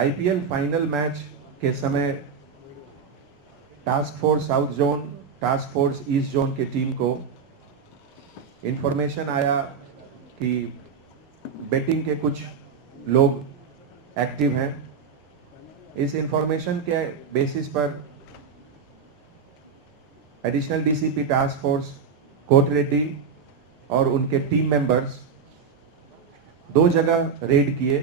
IPL final match के समय task force south zone, task force east zone के team को इंफॉर्मेशन आया कि बेटिंग के कुछ लोग एक्टिव हैं। इस इंफॉर्मेशन के बेसिस पर एडिशनल डीसीपी टास्क फोर्स कोट रेड्डी और उनके टीम मेंबर्स 2 जगह रेड किए।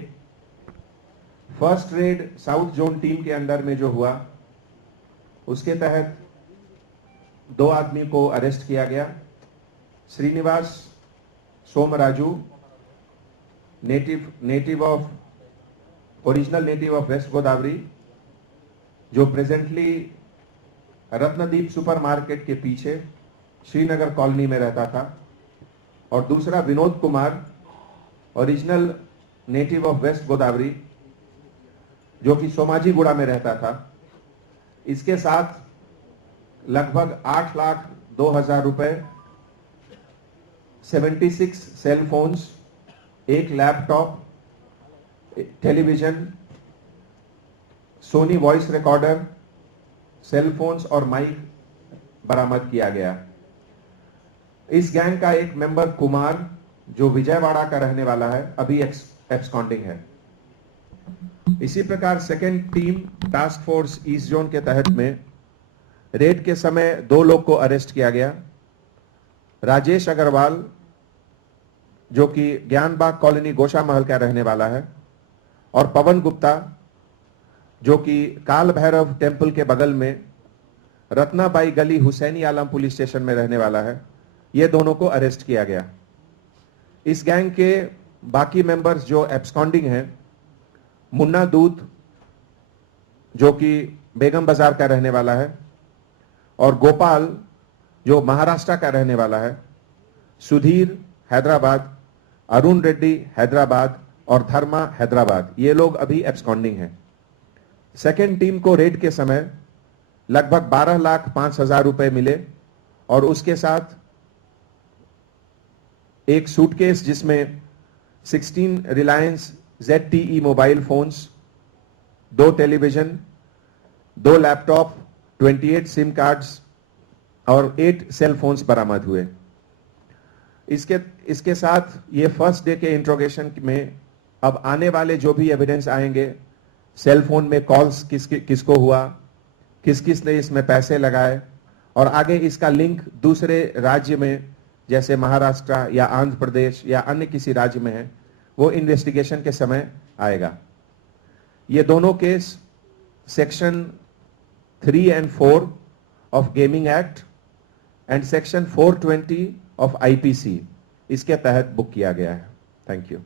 First raid south zone team के अंडर में जो हुआ उसके तहत 2 आदमी को अरेस्ट किया गया। Srinivas Somaraju, original native of waste Godavari, जो प्रेजेंटली रत्नदीप सुपरमार्केट के पीछे श्रीनगर कॉलोनी में रहता था, और दूसरा Vinod Kumar, original native of waste Godavari, जो कि सोमाजीगुड़ा में रहता था। इसके साथ लगभग 8,02,000 रुपए, 76 cell phones, 1 laptop, television, Sony voice recorder, cell phones और माइक बरामद किया गया। इस गैंग का एक मेंबर कुमार, जो विजयवाड़ा का रहने वाला है, अभी एब्सकॉन्डिंग है। इसी प्रकार second team task force east zone के तहत में रेड के समय 2 लोग को अरेस्ट किया गया। राजेश अग्रवाल, जो कि ज्ञानबाग कॉलोनी गोशा महल का रहने वाला है, और पवन गुप्ता, जो कि काल भैरव टेम्पल के बगल में रत्नाबाई गली हुसैनी आलम पुलिस स्टेशन में रहने वाला है। ये दोनों को अरेस्ट किया गया। इस गैंग के बाकी मेंबर्स जो एब्सकॉन्डिंग हैं, मुन्ना दूत, जो कि बेगम बाजार का रहने वाला है, और गोपाल, जो महाराष्ट्र का रहने वाला है, सुधीर हैदराबाद, अरुण रेड्डी हैदराबाद और धर्मा हैदराबाद, ये लोग अभी एब्सकॉन्डिंग हैं। सेकेंड टीम को रेड के समय लगभग 12,05,000 रुपए मिले, और उसके साथ एक सूटकेस जिसमें 16 Reliance ZTE mobile phones, 2 television, 2 laptop, 28 SIM cards और 8 सेल फोन्स बरामद हुए। इसके साथ ये फर्स्ट डे के इंट्रोगेशन में अब आने वाले जो भी एविडेंस आएंगे, सेल फोन में कॉल्स किसको हुआ, किस किस ने इसमें पैसे लगाए, और आगे इसका लिंक दूसरे राज्य में जैसे महाराष्ट्र या आंध्र प्रदेश या अन्य किसी राज्य में है, वो इन्वेस्टिगेशन के समय आएगा। ये दोनों case section 3 and 4 of gaming act and section 420 of IPC, इसके तहत बुक किया गया है। Thank you.